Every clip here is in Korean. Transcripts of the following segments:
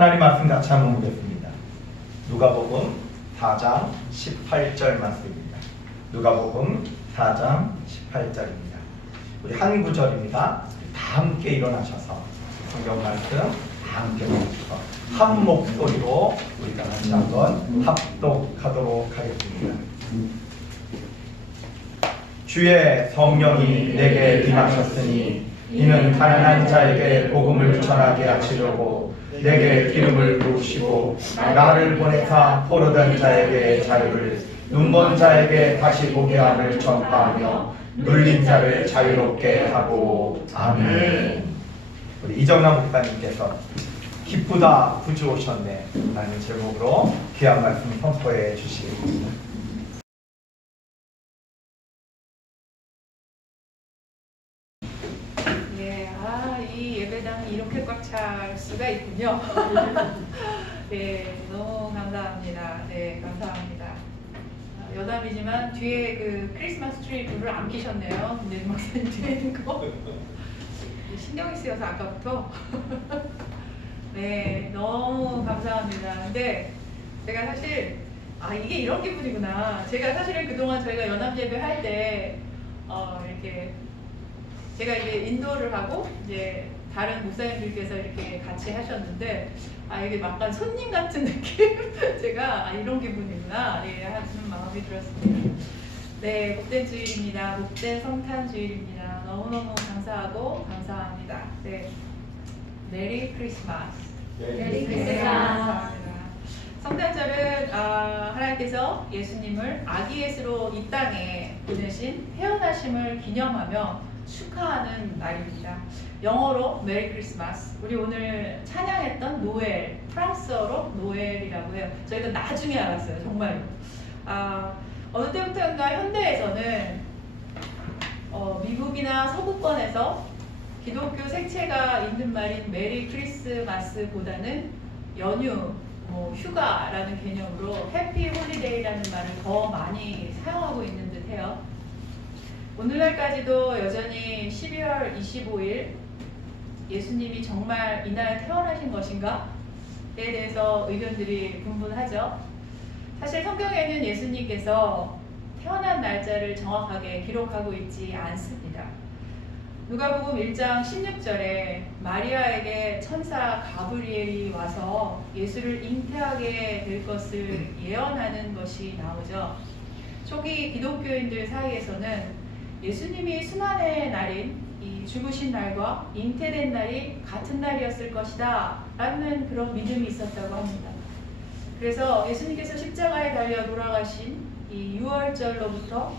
하나님 말씀 같이 한번 보겠습니다. 누가복음 4장 18절 말씀입니다. 누가복음 4장 18절입니다. 우리 한 구절입니다. 다 함께 일어나셔서 성경 말씀 다 함께 보셔서 한 목소리로 우리가 같이 한번 합독하도록 하겠습니다. 주의 성령이 내게 임하셨으니 이는 가난한 자에게 복음을 전하게 하시려고 내게 기름을 부으시고 나를 보내사 포로된 자에게 자유를, 눈먼 자에게 다시 보게 함을 전파하며 눌린 자를 자유롭게 하고. 아멘. 우리 이정남 목사님께서 기쁘다 구주 오셨네 라는 제목으로 귀한 말씀 선포해 주시겠습니다. 이 예배당이 이렇게 꽉 찰 수가 있군요. 네, 너무 감사합니다. 네, 감사합니다. 여담이지만 뒤에 그 크리스마스 트리 불을 안 켜셨네요. 근데 목사님 뒤에 있는 거 신경이 쓰여서 아까부터. 네, 너무 감사합니다. 근데 제가 사실 이게 이런 기분이구나. 제가 사실은 그동안 저희가 연합 예배 할 때 이렇게 제가 이제 인도를 하고 이제 다른 목사님들께서 이렇게 같이 하셨는데 이게 약간 손님 같은 느낌? 제가 이런 기분이구나 하는 마음이 들었습니다. 네, 복된 주일입니다. 복된 성탄 주일입니다. 너무너무 감사하고 감사합니다. 네, 메리 크리스마스. 메리 크리스마스. 성탄절은 하나님께서 예수님을 아기 예수로 이 땅에 보내신 태어나심을 기념하며 축하하는 날입니다. 영어로 메리 크리스마스. 우리 오늘 찬양했던 노엘, 프랑스어로 노엘이라고 해요. 저희가 나중에 알았어요. 정말로. 어느 때부터인가 현대에서는 미국이나 서구권에서 기독교 색채가 있는 말인 메리 크리스마스보다는 연휴, 휴가라는 개념으로 해피 홀리데이라는 말을 더 많이 사용하고 있는 듯해요. 오늘날까지도 여전히 12월 25일 예수님이 정말 이날 태어나신 것인가에 대해서 의견들이 분분하죠. 사실 성경에는 예수님께서 태어난 날짜를 정확하게 기록하고 있지 않습니다. 누가복음 1장 16절에 마리아에게 천사 가브리엘이 와서 예수를 잉태하게 될 것을 예언하는 것이 나오죠. 초기 기독교인들 사이에서는 예수님이 순환의 날인 이 죽으신 날과 잉태된 날이 같은 날이었을 것이다 라는 그런 믿음이 있었다고 합니다. 그래서 예수님께서 십자가에 달려 돌아가신 이 6월절로부터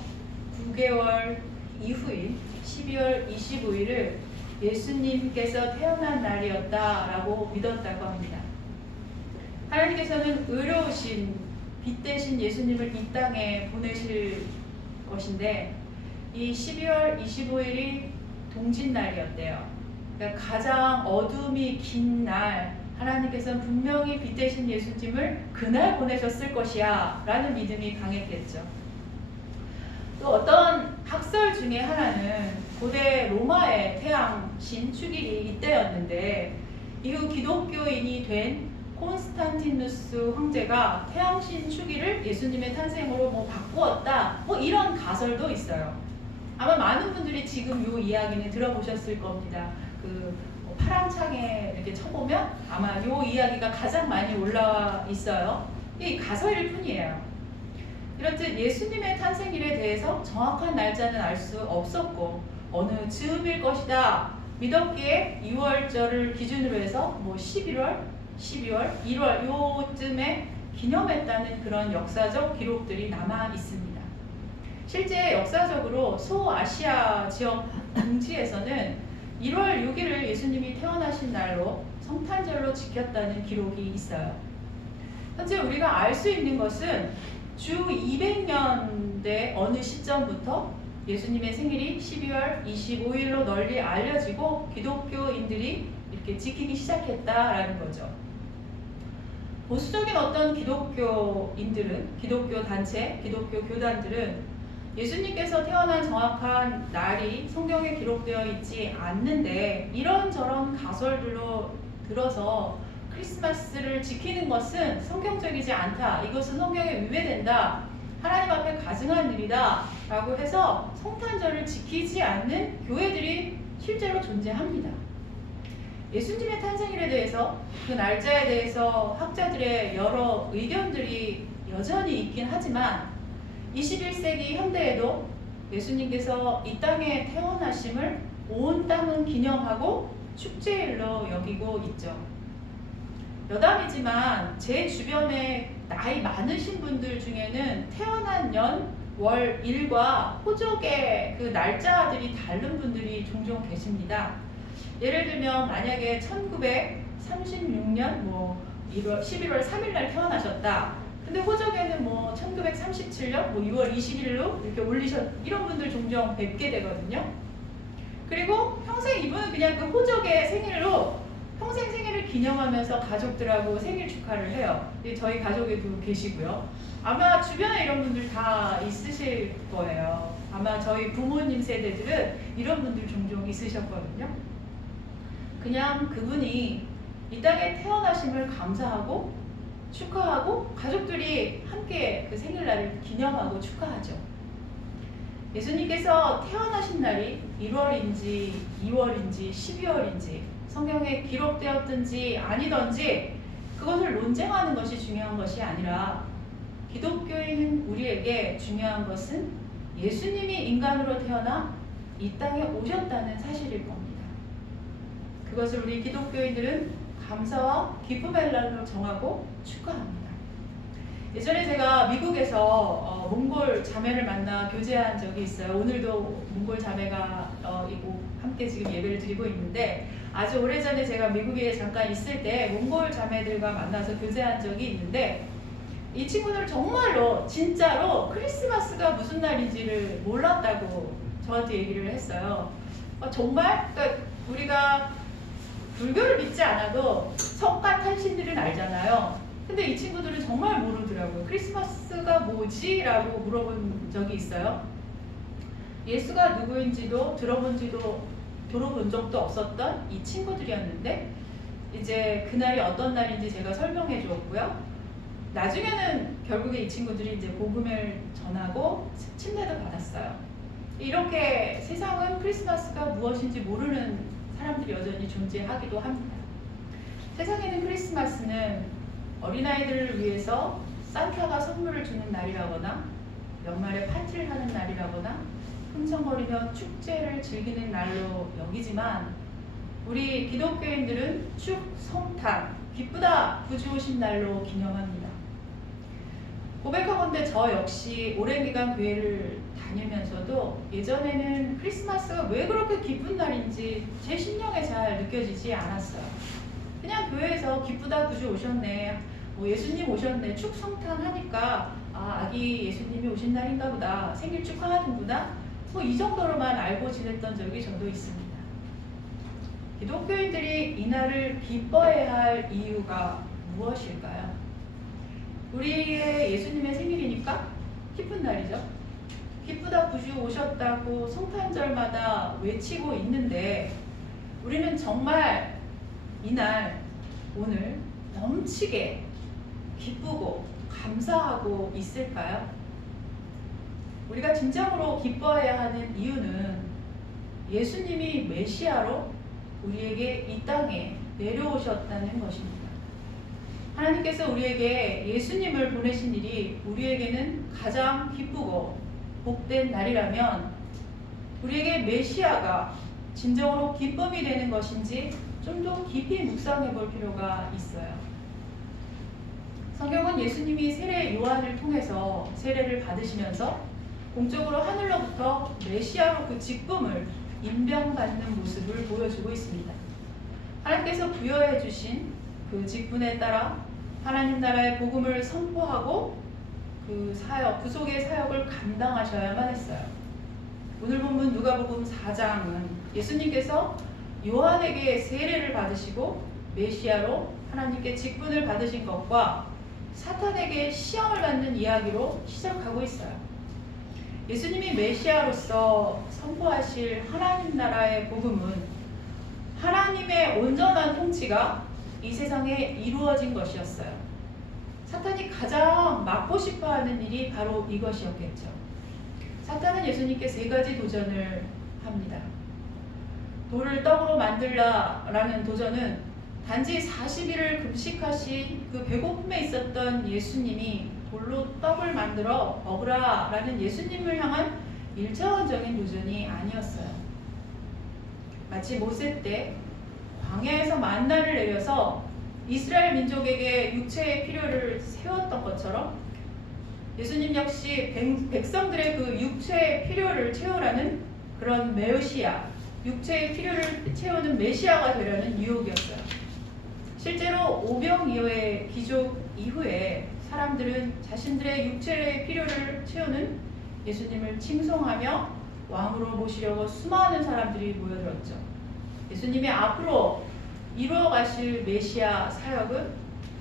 9개월 이후인 12월 25일을 예수님께서 태어난 날이었다라고 믿었다고 합니다. 하나님께서는 의로우신 빛 대신 예수님을 이 땅에 보내실 것인데 이 12월 25일이 동짓날이었대요. 그러니까 가장 어둠이 긴 날, 하나님께서는 분명히 빛 대신 예수님을 그날 보내셨을 것이야 라는 믿음이 강했겠죠. 또 어떤 학설 중에 하나는 고대 로마의 태양신 축일이 이때였는데 이후 기독교인이 된 콘스탄티누스 황제가 태양신 축일을 예수님의 탄생으로 바꾸었다 이런 가설도 있어요. 아마 많은 분들이 지금 이 이야기는 들어보셨을 겁니다. 파란 창에 이렇게 쳐보면 아마 이 이야기가 가장 많이 올라와 있어요. 이 가설일 뿐이에요. 이렇듯 예수님의 탄생일에 대해서 정확한 날짜는 알 수 없었고 어느 즈음일 것이다 믿었기에 6월절을 기준으로 해서 11월, 12월, 1월 요쯤에 기념했다는 그런 역사적 기록들이 남아 있습니다. 실제 역사적으로 소아시아 지역 등지에서는 1월 6일을 예수님이 태어나신 날로 성탄절로 지켰다는 기록이 있어요. 현재 우리가 알 수 있는 것은 주 200년대 어느 시점부터 예수님의 생일이 12월 25일로 널리 알려지고 기독교인들이 이렇게 지키기 시작했다라는 거죠. 보수적인 어떤 기독교인들은, 기독교 단체, 기독교 교단들은 예수님께서 태어난 정확한 날이 성경에 기록되어 있지 않는데 이런저런 가설들로 들어서 크리스마스를 지키는 것은 성경적이지 않다. 이것은 성경에 위배된다. 하나님 앞에 가증한 일이다. 라고 해서 성탄절을 지키지 않는 교회들이 실제로 존재합니다. 예수님의 탄생일에 대해서 그 날짜에 대해서 학자들의 여러 의견들이 여전히 있긴 하지만 21세기 현대에도 예수님께서 이 땅에 태어나심을 온 땅은 기념하고 축제일로 여기고 있죠. 여담이지만 제 주변에 나이 많으신 분들 중에는 태어난 년, 월, 일과 호적의 그 날짜들이 다른 분들이 종종 계십니다. 예를 들면 만약에 1936년 11월 3일 날 태어나셨다. 근데 호적에는 1937년 6월 20일로 이렇게 이런 분들 종종 뵙게 되거든요. 그리고 평생 이분은 그냥 그 호적의 생일로 평생 생일을 기념하면서 가족들하고 생일 축하를 해요. 저희 가족에도 계시고요. 아마 주변에 이런 분들 다 있으실 거예요. 아마 저희 부모님 세대들은 이런 분들 종종 있으셨거든요. 그냥 그분이 이 땅에 태어나심을 감사하고 축하하고 가족들이 함께 그 생일날을 기념하고 축하하죠. 예수님께서 태어나신 날이 1월인지 2월인지 12월인지 성경에 기록되었든지 아니든지 그것을 논쟁하는 것이 중요한 것이 아니라 기독교인은 우리에게 중요한 것은 예수님이 인간으로 태어나 이 땅에 오셨다는 사실일 겁니다. 그것을 우리 기독교인들은 감사와 기쁨의 날로 정하고 축하합니다. 예전에 제가 미국에서 몽골 자매를 만나 교제한 적이 있어요. 오늘도 몽골 자매가 함께 지금 예배를 드리고 있는데 아주 오래전에 제가 미국에 잠깐 있을 때 몽골 자매들과 만나서 교제한 적이 있는데 이 친구들 정말로 진짜로 크리스마스가 무슨 날인지를 몰랐다고 저한테 얘기를 했어요. 정말 그러니까 우리가 불교를 믿지 않아도 석가탄신들은 알잖아요. 근데 이 친구들은 정말 모르더라고요. 크리스마스가 뭐지? 라고 물어본 적이 있어요. 예수가 누구인지도 들어본 적도 없었던 이 친구들이었는데 이제 그날이 어떤 날인지 제가 설명해 주었고요. 나중에는 결국에 이 친구들이 이제 복음을 전하고 침례도 받았어요. 이렇게 세상은 크리스마스가 무엇인지 모르는 사람들이 여전히 존재하기도 합니다. 세상에는 크리스마스는 어린아이들을 위해서 산타가 선물을 주는 날이라거나 연말에 파티를 하는 날이라거나 흥청거리며 축제를 즐기는 날로 여기지만 우리 기독교인들은 축, 성탄, 기쁘다 구주 오신 날로 기념합니다. 고백하건대 저 역시 오랜 기간 교회를 다니면서도 예전에는 크리스마스가 왜 그렇게 기쁜 날인지 제 심령에 잘 느껴지지 않았어요. 그냥 교회에서 기쁘다 구주 오셨네, 예수님 오셨네, 축 성탄 하니까 아기 예수님이 오신 날인가 보다, 생일 축하하는구나, 이 정도로만 알고 지냈던 적이 저도 있습니다. 기독교인들이 이 날을 기뻐해야 할 이유가 무엇일까요? 우리의 예수님의 생일이니까 기쁜 날이죠. 기쁘다 구주 오셨다고 성탄절마다 외치고 있는데 우리는 정말 이날 오늘 넘치게 기쁘고 감사하고 있을까요? 우리가 진정으로 기뻐해야 하는 이유는 예수님이 메시아로 우리에게 이 땅에 내려오셨다는 것입니다. 하나님께서 우리에게 예수님을 보내신 일이 우리에게는 가장 기쁘고 복된 날이라면 우리에게 메시아가 진정으로 기쁨이 되는 것인지 좀 더 깊이 묵상해 볼 필요가 있어요. 성경은 예수님이 세례 요한을 통해서 세례를 받으시면서 공적으로 하늘로부터 메시아로 그 직분을 임명받는 모습을 보여주고 있습니다. 하나님께서 부여해 주신 그 직분에 따라 하나님 나라의 복음을 선포하고 그 사역, 구속의 사역을 감당하셔야만 했어요. 오늘 본문 누가복음 4장은 예수님께서 요한에게 세례를 받으시고 메시아로 하나님께 직분을 받으신 것과 사탄에게 시험을 받는 이야기로 시작하고 있어요. 예수님이 메시아로서 선포하실 하나님 나라의 복음은 하나님의 온전한 통치가 이 세상에 이루어진 것이었어요. 사탄이 가장 막고 싶어하는 일이 바로 이것이었겠죠. 사탄은 예수님께 세 가지 도전을 합니다. 돌을 떡으로 만들라라는 도전은 단지 40일을 금식하신 그 배고픔에 있었던 예수님이 돌로 떡을 만들어 먹으라라는 예수님을 향한 1차원적인 도전이 아니었어요. 마치 모세 때 광야에서 만나를 내려서 이스라엘 민족에게 육체의 필요를 세웠던 것처럼 예수님 역시 백성들의 그 육체의 필요를 채우라는 그런 메시아, 육체의 필요를 채우는 메시아가 되려는 유혹이었어요. 실제로 오병이어의 기적 이후에 사람들은 자신들의 육체의 필요를 채우는 예수님을 칭송하며 왕으로 모시려고 수많은 사람들이 모여들었죠. 예수님이 앞으로 이루어 가실 메시아 사역은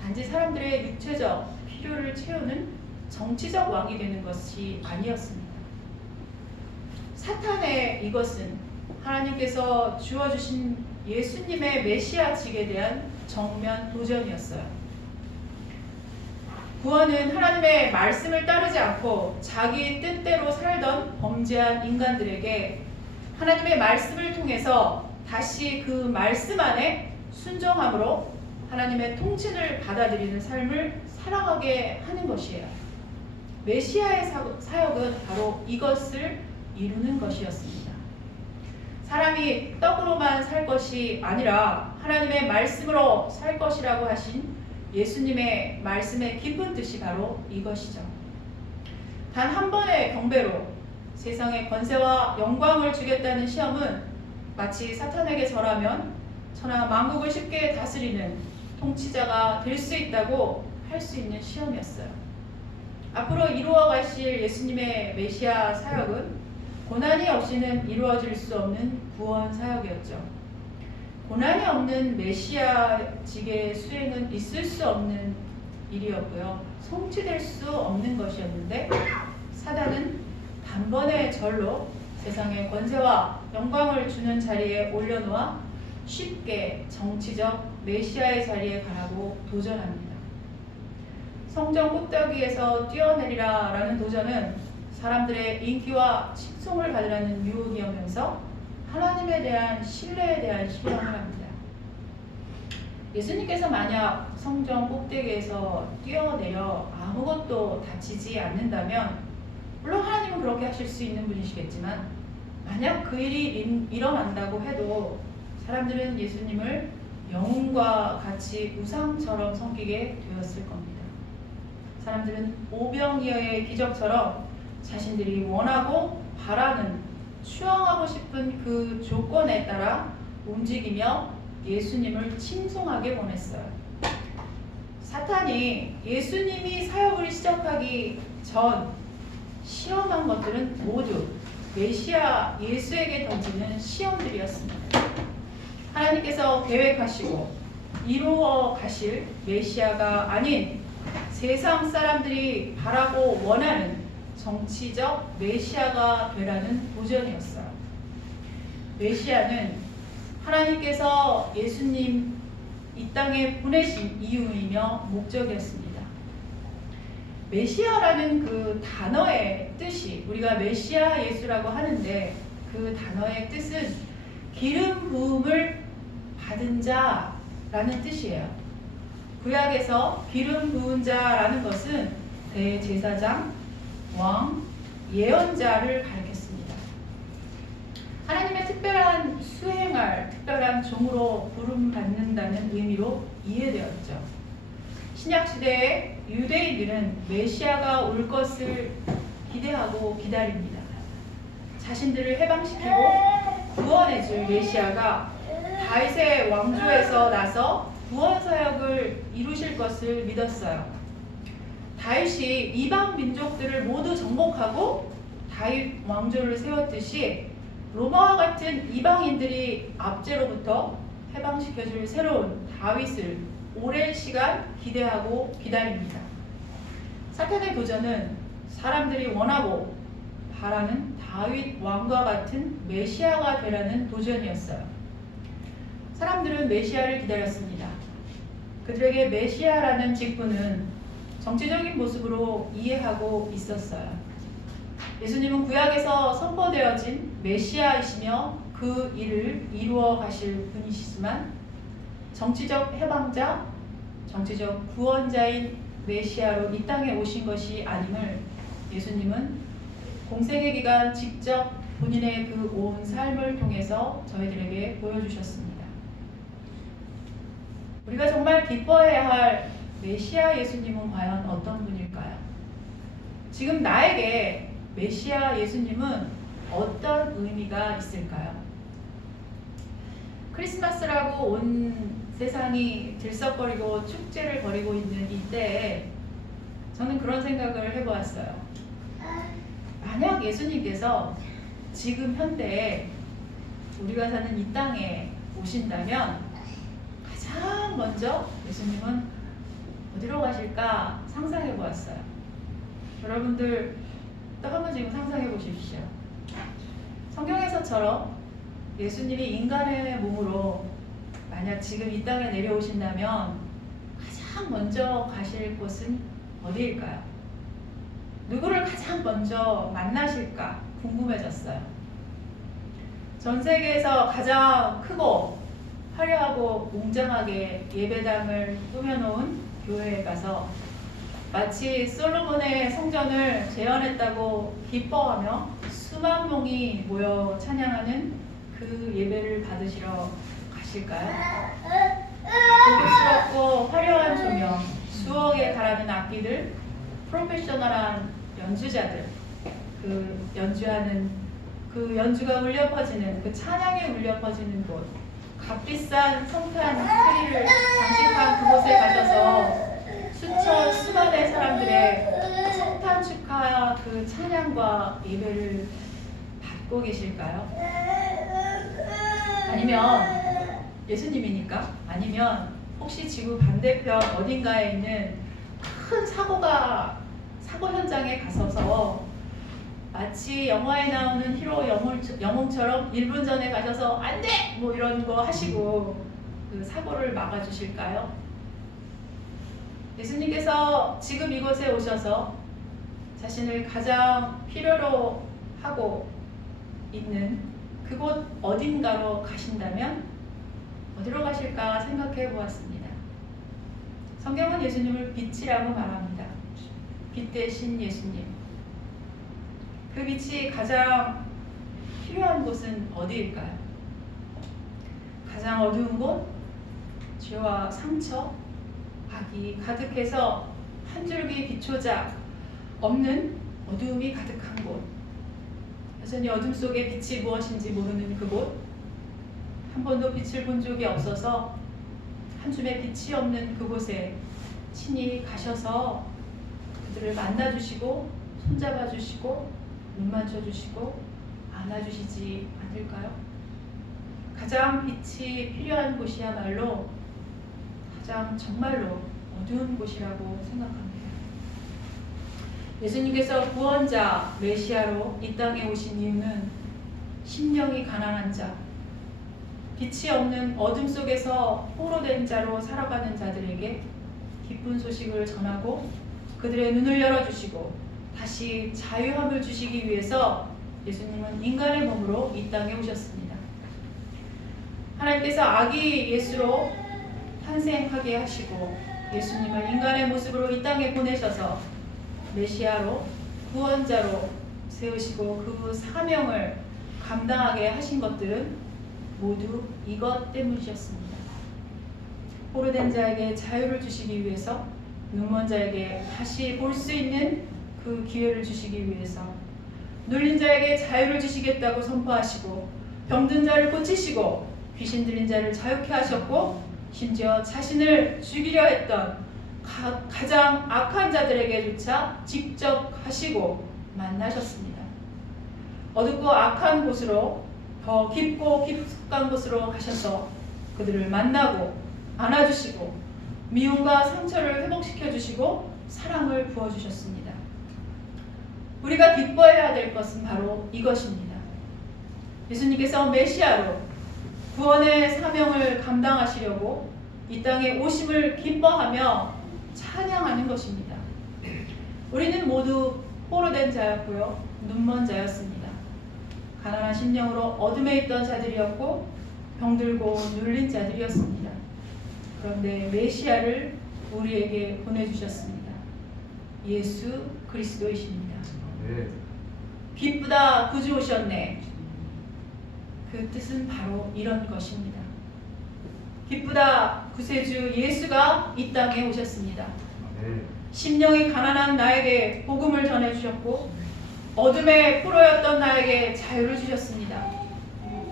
단지 사람들의 육체적 필요를 채우는 정치적 왕이 되는 것이 아니었습니다. 사탄의 이것은 하나님께서 주어주신 예수님의 메시아직에 대한 정면 도전이었어요. 구원은 하나님의 말씀을 따르지 않고 자기 뜻대로 살던 범죄한 인간들에게 하나님의 말씀을 통해서 다시 그 말씀 안에 순종함으로 하나님의 통치를 받아들이는 삶을 살아가게 하는 것이에요. 메시아의 사역은 바로 이것을 이루는 것이었습니다. 사람이 떡으로만 살 것이 아니라 하나님의 말씀으로 살 것이라고 하신 예수님의 말씀의 깊은 뜻이 바로 이것이죠. 단 한 번의 경배로 세상의 권세와 영광을 주겠다는 시험은 마치 사탄에게 절하면 천하 만국을 쉽게 다스리는 통치자가 될 수 있다고 할 수 있는 시험이었어요. 앞으로 이루어 가실 예수님의 메시아 사역은 고난이 없이는 이루어질 수 없는 구원 사역이었죠. 고난이 없는 메시아직의 수행은 있을 수 없는 일이었고요. 성취될 수 없는 것이었는데 사단은 단번의 절로 세상의 권세와 영광을 주는 자리에 올려놓아 쉽게 정치적 메시아의 자리에 가라고 도전합니다. 성전 꼭대기에서 뛰어내리라 라는 도전은 사람들의 인기와 칭송을 받으라는 유혹이면서 하나님에 대한 신뢰에 대한 시험을 합니다. 예수님께서 만약 성전 꼭대기에서 뛰어내려 아무것도 다치지 않는다면 물론 하나님은 그렇게 하실 수 있는 분이시겠지만 만약 그 일이 일어난다고 해도 사람들은 예수님을 영웅과 같이 우상처럼 섬기게 되었을 겁니다. 사람들은 오병이어의 기적처럼 자신들이 원하고 바라는 추앙하고 싶은 그 조건에 따라 움직이며 예수님을 칭송하게 보냈어요. 사탄이 예수님이 사역을 시작하기 전 시험한 것들은 모두 메시아 예수에게 던지는 시험들이었습니다. 하나님께서 계획하시고 이루어 가실 메시아가 아닌 세상 사람들이 바라고 원하는 정치적 메시아가 되라는 도전이었어요. 메시아는 하나님께서 예수님 이 땅에 보내신 이유이며 목적이었습니다. 메시아라는 그 단어의 뜻이 우리가 메시아 예수라고 하는데 그 단어의 뜻은 기름 부음을 받은 자라는 뜻이에요. 구약에서 기름 부은 자라는 것은 대제사장, 왕, 예언자를 가리켰습니다. 하나님의 특별한 수행할 특별한 종으로 부름받는다는 의미로 이해되었죠. 신약시대의 유대인들은 메시아가 올 것을 기대하고 기다립니다. 자신들을 해방시키고 구원해줄 메시아가 다윗의 왕조에서 나서 구원 사역을 이루실 것을 믿었어요. 다윗이 이방 민족들을 모두 정복하고 다윗 왕조를 세웠듯이 로마와 같은 이방인들이 압제로부터 해방시켜줄 새로운 다윗을 오랜 시간 기대하고 기다립니다. 사탄의 도전은 사람들이 원하고 바라는 다윗 왕과 같은 메시아가 되라는 도전이었어요. 사람들은 메시아를 기다렸습니다. 그들에게 메시아라는 직분은 정치적인 모습으로 이해하고 있었어요. 예수님은 구약에서 선포되어진 메시아이시며 그 일을 이루어 가실 분이시지만 정치적 해방자, 정치적 구원자인 메시아로 이 땅에 오신 것이 아님을 예수님은 공생의 기간 직접 본인의 그 온 삶을 통해서 저희들에게 보여주셨습니다. 우리가 정말 기뻐해야 할 메시아 예수님은 과연 어떤 분일까요? 지금 나에게 메시아 예수님은 어떤 의미가 있을까요? 크리스마스라고 온 세상이 들썩거리고 축제를 벌이고 있는 이때에 저는 그런 생각을 해보았어요. 만약 예수님께서 지금 현대에 우리가 사는 이 땅에 오신다면 가장 먼저 예수님은 어디로 가실까 상상해 보았어요. 여러분들 또 한번 지금 상상해 보십시오. 성경에서처럼 예수님이 인간의 몸으로 만약 지금 이 땅에 내려오신다면 가장 먼저 가실 곳은 어디일까요? 누구를 가장 먼저 만나실까 궁금해졌어요. 전 세계에서 가장 크고 화려하고 웅장하게 예배당을 꾸며놓은 교회에 가서 마치 솔로몬의 성전을 재현했다고 기뻐하며 수만 명이 모여 찬양하는 그 예배를 받으시러 가실까요? 고급스럽고 화려한 조명, 수억에 달하는 악기들, 프로페셔널한 연주자들, 그 연주하는 그 연주가 울려 퍼지는 그 찬양이 울려 퍼지는 곳, 값비싼 성탄 트리를 장식한 그곳에 가셔서 수많은 사람들의 성탄 축하 그 찬양과 예배를 받고 계실까요? 아니면 예수님이니까? 아니면 혹시 지구 반대편 어딘가에 있는 큰 사고 현장에 가셔서 마치 영화에 나오는 히로 영웅처럼 1분 전에 가셔서 안 돼! 뭐 이런 거 하시고 그 사고를 막아주실까요? 예수님께서 지금 이곳에 오셔서 자신을 가장 필요로 하고 있는 그곳 어딘가로 가신다면 어디로 가실까 생각해 보았습니다. 성경은 예수님을 빛이라고 말합니다. 빛 대신 예수님. 그 빛이 가장 필요한 곳은 어디일까요? 가장 어두운 곳, 죄와 상처, 악이 가득해서 한 줄기 빛조차 없는 어두움이 가득한 곳, 여전히 어둠 속에 빛이 무엇인지 모르는 그곳, 한 번도 빛을 본 적이 없어서 한 줌의 빛이 없는 그곳에 친히 가셔서 그들을 만나주시고 손잡아주시고 눈 맞춰주시고 안아주시지 않을까요? 가장 빛이 필요한 곳이야말로 가장 정말로 어두운 곳이라고 생각합니다. 예수님께서 구원자 메시아로 이 땅에 오신 이유는 심령이 가난한 자, 빛이 없는 어둠 속에서 포로된 자로 살아가는 자들에게 기쁜 소식을 전하고 그들의 눈을 열어주시고 다시 자유함을 주시기 위해서 예수님은 인간의 몸으로 이 땅에 오셨습니다. 하나님께서 아기 예수로 탄생하게 하시고 예수님을 인간의 모습으로 이 땅에 보내셔서 메시아로 구원자로 세우시고 그 사명을 감당하게 하신 것들은 모두 이것 때문이셨습니다. 포로된 자에게 자유를 주시기 위해서, 눈먼 자에게 다시 볼 수 있는 그 기회를 주시기 위해서, 눌린 자에게 자유를 주시겠다고 선포하시고 병든 자를 고치시고 귀신 들린 자를 자유케 하셨고 심지어 자신을 죽이려 했던 가장 악한 자들에게조차 직접 가시고 만나셨습니다. 어둡고 악한 곳으로 더 깊고 깊숙한 곳으로 가셔서 그들을 만나고 안아주시고 미움과 상처를 회복시켜 주시고 사랑을 부어주셨습니다. 우리가 기뻐해야 될 것은 바로 이것입니다. 예수님께서 메시아로 구원의 사명을 감당하시려고 이 땅에 오심을 기뻐하며 찬양하는 것입니다. 우리는 모두 포로된 자였고요, 눈먼 자였습니다. 가난한 심령으로 어둠에 있던 자들이었고 병들고 눌린 자들이었습니다. 그런데 메시아를 우리에게 보내주셨습니다. 예수 그리스도이십니다. 기쁘다 구주 오셨네. 그 뜻은 바로 이런 것입니다. 기쁘다 구세주 예수가 이 땅에 오셨습니다. 심령이 가난한 나에게 복음을 전해주셨고 어둠에 포로였던 나에게 자유를 주셨습니다.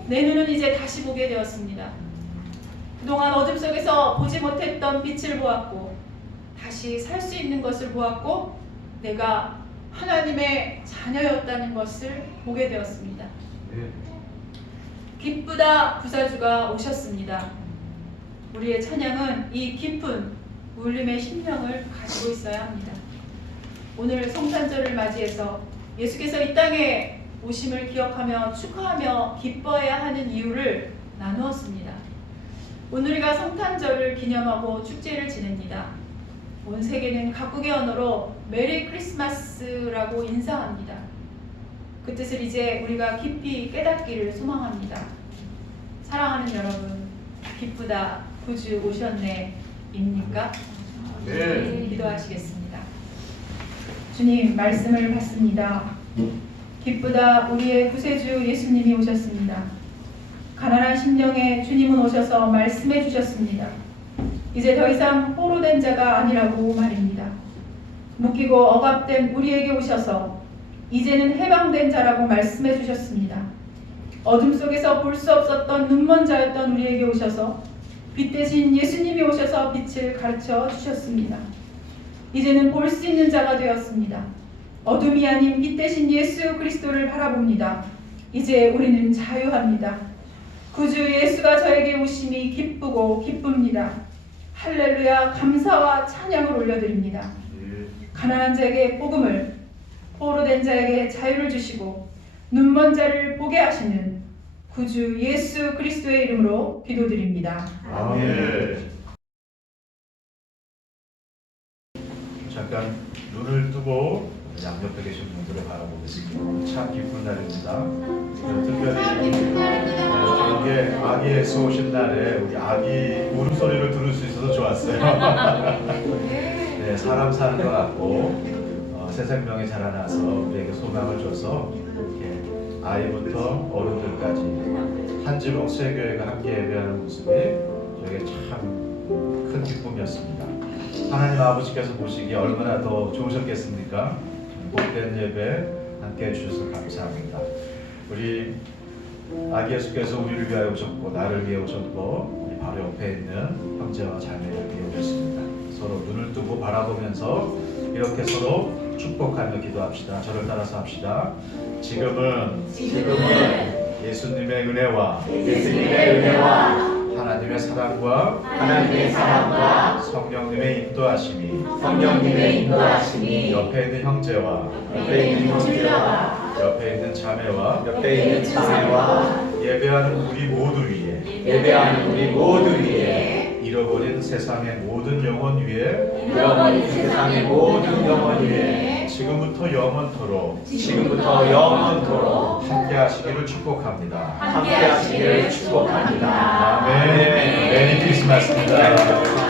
내 눈은 이제 다시 보게 되었습니다. 그동안 어둠 속에서 보지 못했던 빛을 보았고 다시 살 수 있는 것을 보았고 내가 하나님의 자녀였다는 것을 보게 되었습니다. 기쁘다 구사주가 오셨습니다. 우리의 찬양은 이 깊은 울림의 심령을 가지고 있어야 합니다. 오늘 성탄절을 맞이해서 예수께서 이 땅에 오심을 기억하며 축하하며 기뻐해야 하는 이유를 나누었습니다. 오늘 우리가 성탄절을 기념하고 축제를 지냅니다. 온 세계는 각국의 언어로 메리 크리스마스라고 인사합니다. 그 뜻을 이제 우리가 깊이 깨닫기를 소망합니다. 사랑하는 여러분, 기쁘다 구주 오셨네 입니까? 네. 기도하시겠습니다. 주님, 말씀을 받습니다. 기쁘다 우리의 구세주 예수님이 오셨습니다. 가난한 심령에 주님은 오셔서 말씀해 주셨습니다. 이제 더 이상 포로된 자가 아니라고 말입니다. 묶이고 억압된 우리에게 오셔서 이제는 해방된 자라고 말씀해 주셨습니다. 어둠 속에서 볼 수 없었던 눈먼 자였던 우리에게 오셔서 빛 대신 예수님이 오셔서 빛을 가르쳐 주셨습니다. 이제는 볼 수 있는 자가 되었습니다. 어둠이 아닌 빛 대신 예수 그리스도를 바라봅니다. 이제 우리는 자유합니다. 구주 예수가 저에게 오심이 기쁘고 기쁩니다. 할렐루야, 감사와 찬양을 올려드립니다. 가난한 자에게 복음을, 포로된 자에게 자유를 주시고 눈먼 자를 보게 하시는 구주 예수 그리스도의 이름으로 기도드립니다. 아멘. 잠깐 눈을 뜨고 양옆에 계신 분들을 바라보겠습니다. 참 기쁜 날입니다. 특별히 이런 게 아기 예수 오신 날에 우리 아기 울음소리를 들을 수 있어서 좋았어요. 네, 사람 사는 것 같고 새 생명이 자라나서 우리에게 소망을 줘서 이렇게 아이부터 어른들까지 한 지붕 세 교회가 함께 예배하는 모습이 저에게 참 큰 기쁨이었습니다. 하나님 아버지께서 보시기에 얼마나 더 좋으셨겠습니까? 복된 예배 함께 해주셔서 감사합니다. 우리 아기 예수께서 우리를 위하여 오셨고 나를 위해 오셨고 우리 바로 옆에 있는 형제와 자매를 위해 오셨습니다. 서로 눈을 뜨고 바라보면서 이렇게 서로 축복하며 기도합시다. 저를 따라서 합시다. 지금은 예수님의 은혜와 하나님의 사랑과 성령님의 인도하심이 옆에 있는 형제와 옆에 있는 자매와 예배하는 우리 모두 위에 잃어버린 세상의 모든 영혼 위에 지금부터 영원토록 함께 하시기를 축복합니다. 아멘. 메리 크리스마스입니다.